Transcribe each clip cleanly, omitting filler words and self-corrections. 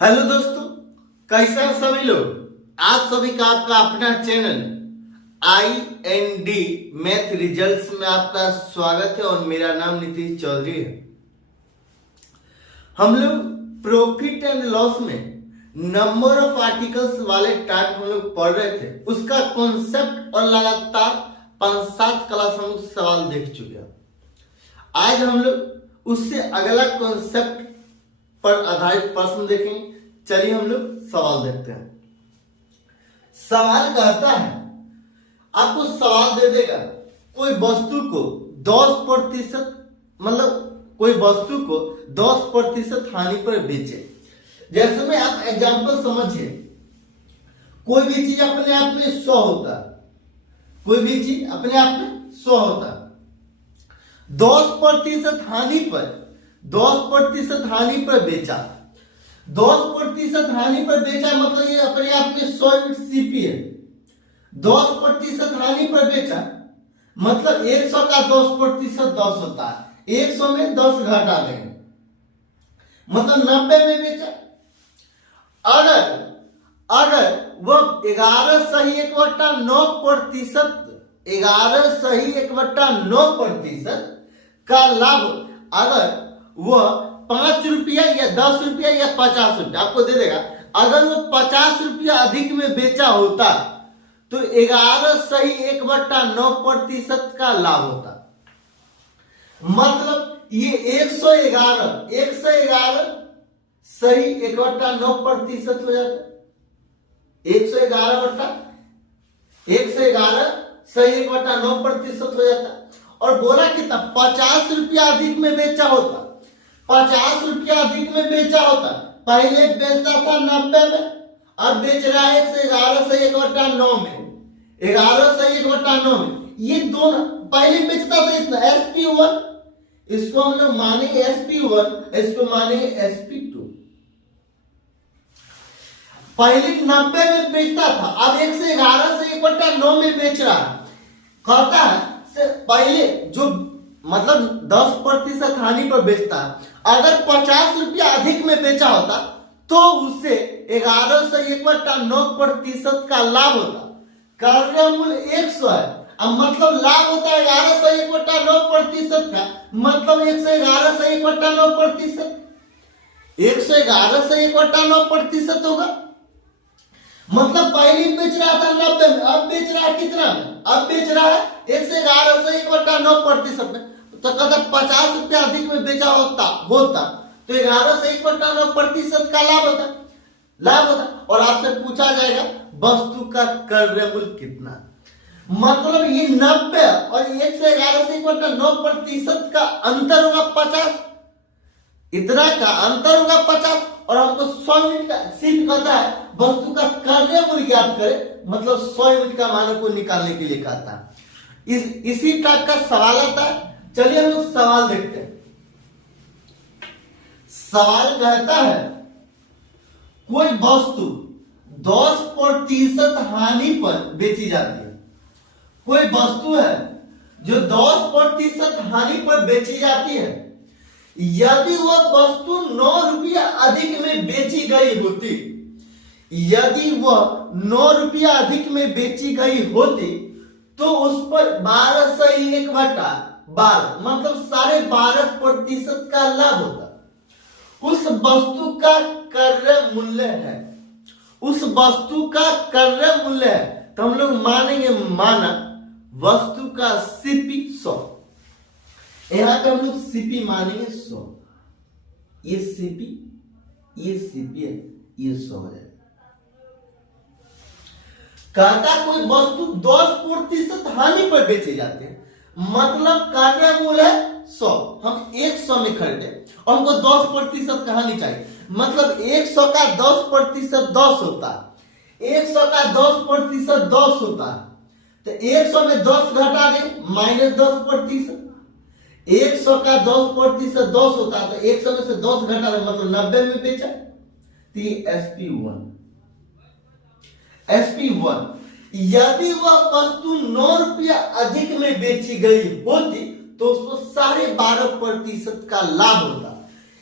Hello दोस्तों, कैसे हैं सभी लोग। आप सभी का आपका अपना चैनल IND मैथ रिजल्ट्स में आपका स्वागत है और मेरा नाम नीतीश चौधरी है। हम लोग प्रॉफिट एंड लॉस में नंबर ऑफ आर्टिकल्स वाले टाइप हम लोग पढ़ रहे थे, उसका कॉन्सेप्ट और लगातार 5-7 क्लास हम लोग सवाल देख चुके हैं। आज हम लोग उससे अगला कॉन्सेप्ट पर आधारित प्रश्न देखेंगे। चलिए हम लोग सवाल देखते हैं। सवाल कहता है, आपको सवाल दे देगा कोई वस्तु को 10% मतलब कोई वस्तु को 10% हानि पर बेचे। जैसे में आप एग्जांपल समझिए, कोई भी चीज अपने आप में 100 होता है, कोई भी चीज अपने आप में 100 होता है। 10% हानि पर 10% हानि पर बेचा, 10% हानि पर बेचा मतलब ये अपने आप में 100 यूनिट CP है। 10% हानि पर बेचा मतलब 100 का 10% 10 होता है, 100 में 10 घटा देंगे मतलब 90 में बेचा। अगर वो 11 सही 1/9%, 11 सही 1/9% का लाभ अगर वो 5 रुपया या 10 रुपया या 50 रुपया आपको दे देगा। अगर वो 50 रुपया अधिक में बेचा होता तो 11 सही 1/9% का लाभ होता। मतलब ये 111 सही 1/9% हो जाता। 111 सही 1/9% हो जाता। और बोला कितना, 50 रुपया अधिक में बेचा होता, 50 रुपया अधिक में बेचा होता। पहले बेचता था 90 में, अब बेच रहा है 111 से 1/9 में, 11 से 1/9 में। ये दोनों पहले बेचता था इतना SP1, इसको हम लोग मानेंगे SP1, इसको मानेंगे SP2। पहले 90 में बेचता था, अब 111 से 1/9 में बेच रहा है। कहता है पहले जो मतलब 10% हानि पर बेचता है, अगर 50 रुपया अधिक में बेचा होता तो उससे 11 से 1/9% का लाभ होता। कार्य मूल्य 100 है, अब मतलब लाभ होता है 11 से 1/9% का, मतलब 111 से 1/9%, 111 से 1/9% होगा। मतलब पहले बेच रहा था 90 में, अब बेच रहा है कितना में, अब बेच रहा है 111 से 1/9% में। तो अगर 50 रुपया अधिक में बेचा होता तो 11 से 1/9% का लाभ होता। और आपसे पूछा जाएगा वस्तु का क्रय मूल्य कितना। मतलब ये 90 और 111 से 1/9% का अंतर होगा 50, इतना का अंतर होगा 50। और हमको 100 यूनिट का सिर्फ कहता है वस्तु का क्रय मूल्य ज्ञात करें, मतलब 100 यूनिट का मान को निकालने के लिए कहता है। इसी टाइप का सवाल आता है। चलिए हम लोग सवाल देखते हैं। सवाल कहता है, कोई वस्तु 10% हानि पर बेची जाती है। कोई वस्तु है जो 10% हानि पर बेची जाती है। यदि वह वस्तु 9 रुपया अधिक में बेची गई होती, यदि वह 9 रुपया अधिक में बेची गई होती तो उस पर 12 सही 1/12 मतलब 12.5% का लाभ होता। उस वस्तु का क्रय मूल्य है, उस वस्तु का क्रय मूल्य है, तो हम लोग मानेंगे माना वस्तु का CP 100। यहां पे हम लोग CP मानेंगे 100। ये CP है, ये 100 है। कहता कोई वस्तु 10% हानि पर बेचे जाते हैं, मतलब क्रय मूल्य है 100, हम 100 में खरीदे और हमको 10% का हानि चाहिए, मतलब 100 का 10% 10 होता है, 100 का 10% 10 होता है। तो 100 में 10 घटा दें -10%, 100 का 10% 10 होता है, तो 100 में से 10 घटा दें मतलब 90 में बेचा। तो SP1। यदि वह वस्तु 9 रुपया अधिक में बेची गई होती तो उसको 12.5% का लाभ होता।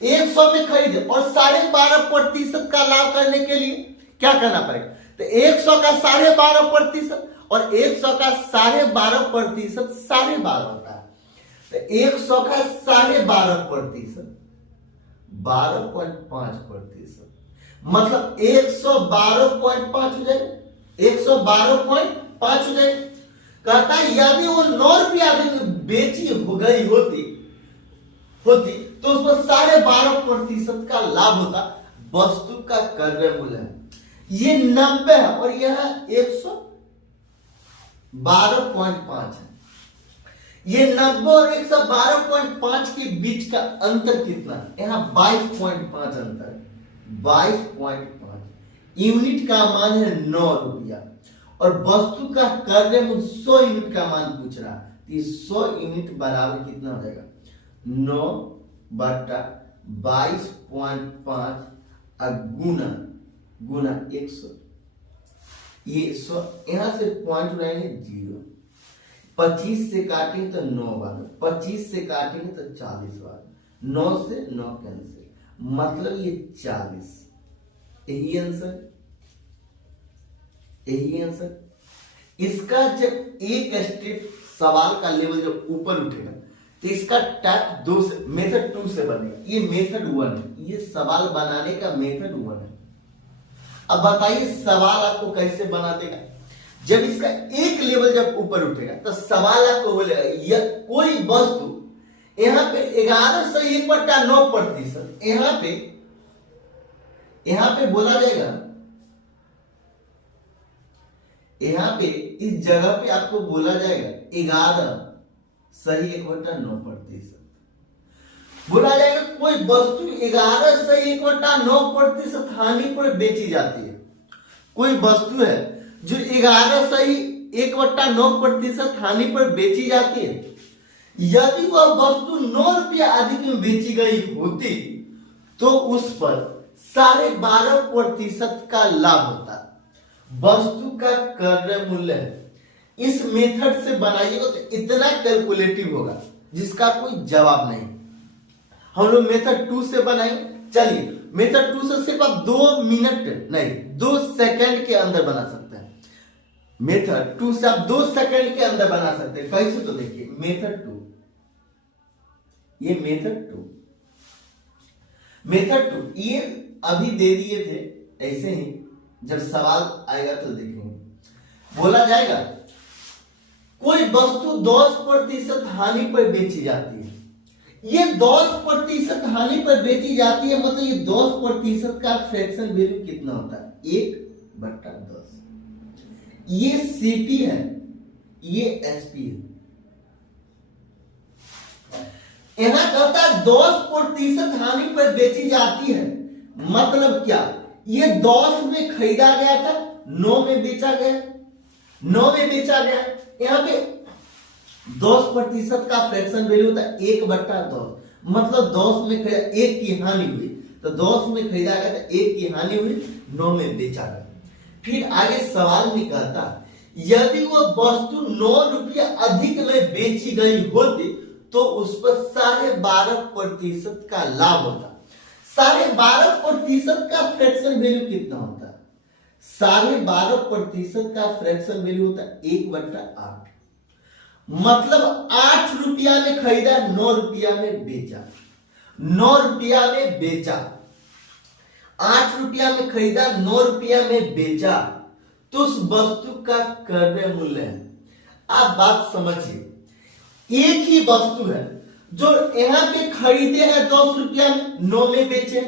100 में खरीदे और 12.5% का लाभ करने के लिए क्या करना पड़ेगा? तो 100 का 12.5% और 100 का 12.5% 12.5 होता है। तो 100 का 12.5% 12.5%, मतलब 112.5 हो जाएगा, 112.5 हो जाएगा। कहता है यदि वो 9 रुपया बेची हो गई होती तो उसमें 12.5% का लाभ होता। वस्तु का क्रय मूल्य है ये 90 है और यह 112.5 है। ये 90 और 112.5 के बीच का अंतर कितना है? यहाँ 22.5 अंतर है, 22.5। यूनिट का मान है 9 रुपया और वस्तु का क्रय मूल्य 100 यूनिट का मान पूछ रहा है। 100 यूनिट बराबर कितना हो जाएगा? 9/22.5 गुना 100। ये 100 यहां से पॉइंट उड़ाएंगे 0, 25 से काटेंगे तो 9 बार, 25 से काटेंगे तो 40 बार, 9 से 9 कैंसिल, मतलब ये 40। यही आंसर। इसका जब एक स्टेप सवाल का लेवल जब ऊपर उठेगा तो इसका टाइप 2 से मेथड 2 से बनेगा। ये मेथड 1 है, ये सवाल बनाने का मेथड 1 है। अब बताइए सवाल आपको कैसे बना देगा? जब इसका एक लेवल जब ऊपर उठेगा तो सवाल आपको बोलेगा यह कोई वस्तु यहां पे 1101/9%, यहां पे बोला जाएगा, यहां पे इस जगह पे आपको बोला जाएगा 11/1/9%। बोला जाएगा कोई वस्तु 11/1/9% हानि पर बेची जाती है। कोई वस्तु है जो 11/1/9% हानि पर बेची जाती है। यदि वह वस्तु 9 रुपया अधिक में बेची गई होती तो उस पर 12.5% का लाभ होता। वस्तु का क्रय मूल्य है। इस मेथड से बनाइएगा तो इतना कैलकुलेटिव होगा जिसका कोई जवाब नहीं। हम लोग मेथड 2 से बनाएंगे। चलिए मेथड 2 से सिर्फ आप 2 मिनट नहीं 2 सेकंड के अंदर बना सकते हैं। मेथड 2 से आप 2 सेकंड के अंदर बना सकते हैं। कैसे? तो देखिए मेथड 2, ये मेथड 2 ये अभी दे दिए थे ऐसे ही, जब सवाल आएगा तो देखेंगे। बोला जाएगा कोई वस्तु 10% हानि पर बेची जाती है। ये 10% हानि पर बेची जाती है, मतलब ये 10% का फ्रैक्शन वैल्यू कितना होता है? 1/10। ये सीपी है, ये एसपी है। यहां कहता है 10% हानि पर बेची जाती है, मतलब क्या? ये 10 में खरीदा गया था, 9 में बेचा गया, 9 में बेचा गया। यहां पे 10% का फ्रैक्शन वैल्यू होता है 1/10, मतलब 10 में खरीदा, 1 की हानि हुई तो 10 में खरीदा गया था, 1 की हानि हुई, 9 में बेचा गया। फिर आगे सवाल में कहता यदि वो वस्तु 9 रुपया अधिक में बेची गई होती तो उस पर 12.5% का लाभ होता। 12.5% का फ्रैक्शन वैल्यू कितना होता है? 12.5% का फ्रैक्शन वैल्यू होता है 1/8, मतलब 8 रुपया में खरीदा, 9 रुपया में बेचा। 9 रुपया में बेचा, 8 रुपया में खरीदा, 9 रुपया में बेचा, तो उस वस्तु का क्रय मूल्य है। आप बात समझिए, एक ही वस्तु है जो यहां पे खरीदे हैं 10 रुपया में, 9 में बेचे,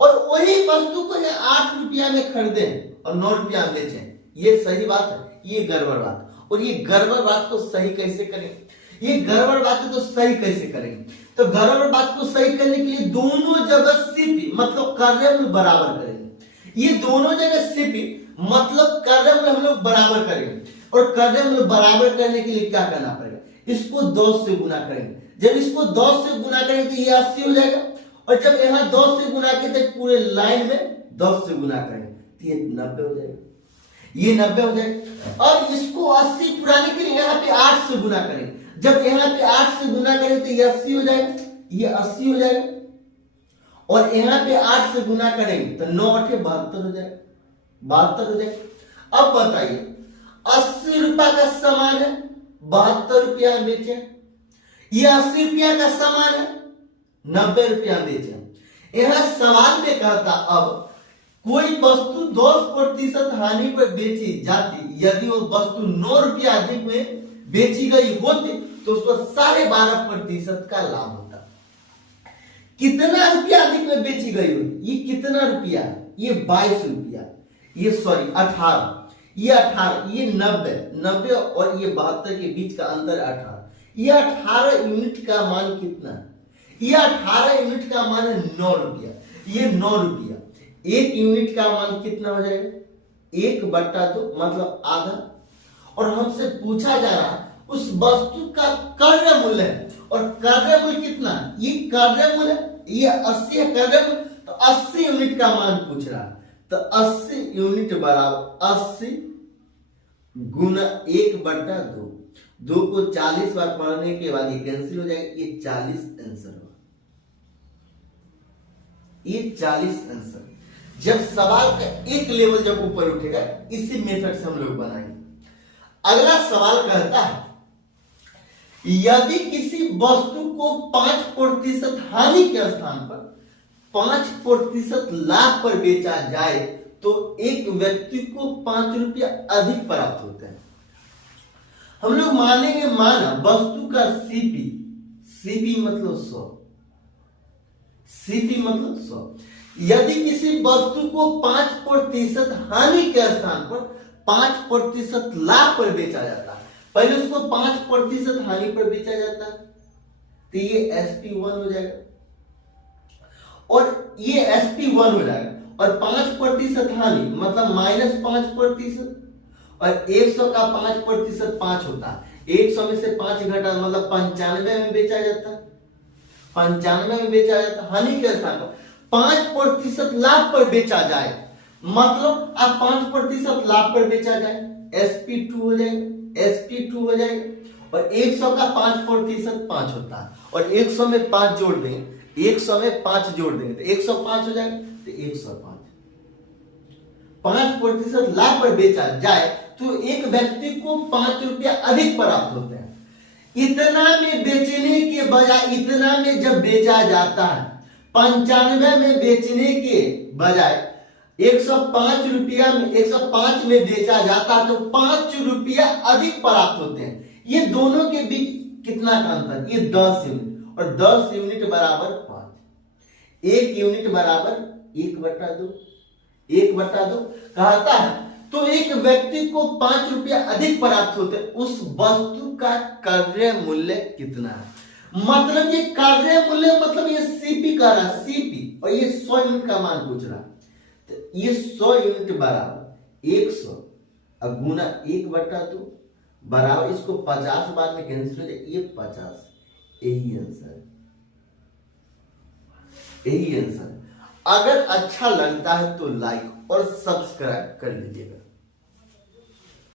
और वही वस्तु को 8 रुपया में खरीदे और 9 रुपया में बेचे। ये सही बात है, ये गड़बड़ बात। और ये गड़बड़ बात को सही कैसे करेंगे? ये गड़बड़ बात को सही कैसे करेंगे? तो गड़बड़ बात को सही करने के लिए दोनों जगह सीपी मतलब क्रय मूल्य बराबर करेंगे। ये दोनों जगह सीपी मतलब क्रय मूल्य हम लोग बराबर करेंगे। और क्रय मूल्य बराबर करने के लिए क्या करना पड़ेगा? इसको 10 से गुना करेंगे। जब इसको 10 से गुना करेंगे तो ये 80 हो जाएगा, और जब यहां 10 से गुना के तो पूरे लाइन में 10 से गुना करेंगे तो ये 90 हो जाएगा, ये 90 हो जाएगा। और इसको 80 पुराने के लिए यहाँ पे 8 से गुना करेंगे। जब यहाँ पे 8 से गुना करेंगे तो ये 80 हो जाएगा, ये 80 हो जाएगा। और यहाँ पे 8 से गुना करेंगे तो 9 8 72 हो जाएगा, 72 हो जाएगा। अब बताइए 80 रुपया का सामान है, 72 रुपया बेचे। ये 80 रुपया का सामान है, 90 रुपया बेचे। यहां सवाल में कहता अब कोई वस्तु 10% हानि पर बेची जाती, यदि वो वस्तु 9 रुपया अधिक में बेची गई होती तो उसको 12.5% का लाभ होता। कितना रुपया अधिक में बेची गई होती? ये कितना रुपया है? ये 22 रुपया, ये सॉरी 18, ये 18, ये 90 और ये 72 के बीच का अंतर 18। ये 18 यूनिट का मान कितना है? ये 18 यूनिट का मान है 9 रुपया, ये 9 रुपया। 1 यूनिट का मान कितना हो जाएगा? 1/2 मतलब आधा। और हमसे पूछा जा रहा है उस वस्तु का क्रय मूल्य है, और क्रय मूल्य कितना? ये क्रय मूल्य, ये 80 है क्रय मूल्य, तो 80 यूनिट का मान पूछ रहा है। तो 80 यूनिट बराबर 80 गुना 1/2। 2 को 40 बार पढ़ने के बाद ये कैंसिल हो जाएगा, ये 40 आंसर होगा, ये 40 आंसर। जब सवाल का एक लेवल जब ऊपर उठेगा इसी मेथड से हम लोग बनाएंगे। अगला सवाल कहता है यदि किसी वस्तु को 5% हानि के स्थान पर 5% लाभ पर बेचा जाए तो एक व्यक्ति को 5 रुपया अधिक प्राप्त होता है। हम लोग मानेंगे माना वस्तु का सीपी, सीपी मतलब 100, सीपी मतलब 100। यदि किसी वस्तु को 5% हानि के स्थान पर 5% लाभ पर बेचा जाता है, पहले उसको 5% हानि पर बेचा जाता है तो ये SP1 हो जाएगा, और ये SP1 हो जाएगा, और 5% हानि मतलब -5%, और 100 का 5% 5 होता है। 100 में से 5 घटा मतलब 95 में बेचा जाता है, 95 में बेचा जाता है। हानि के स्थान पर 5% लाभ पर बेचा जाए, मतलब आप 5% लाभ पर बेचा जाए, SP2 हो जाएगा, SP2 हो जाएगा। और 100 का 5% 5 होता है, और 100 में 5 जोड़ देंगे, 100 में 5 जोड़ देंगे तो 105 हो जाएगा, तो 105। 5% लाभ पर बेचा जाए तो एक व्यक्ति को 5 रुपया अधिक प्राप्त होते हैं। इतना में बेचने के बजाय, इतना में जब बेचा जाता है, 95 में बेचने के बजाय 105 रुपया में, 105 में बेचा जाता है तो 5 रुपया अधिक प्राप्त होते हैं। ये दोनों के बीच कितना का अंतर? ये 10 यूनिट, और 10 यूनिट बराबर 5। 1 यूनिट बराबर 1/2, 1/2 कहता है। तो एक व्यक्ति को 5 रुपया अधिक प्राप्त होते हैं, उस वस्तु का क्रय मूल्य कितना है? मतलब ये क्रय मूल्य मतलब ये सीपी का रहा, सीपी, और ये 100 यूनिट का मान पूछ रहा। तो ये 100 यूनिट बराबर 100 और गुना 1/2 बराबर, इसको 50 बार में कैंसिल हो जाए, ये 50। यही आंसर, यही आंसर। अगर अच्छा लगता है तो लाइक और सब्सक्राइब कर लीजिएगा।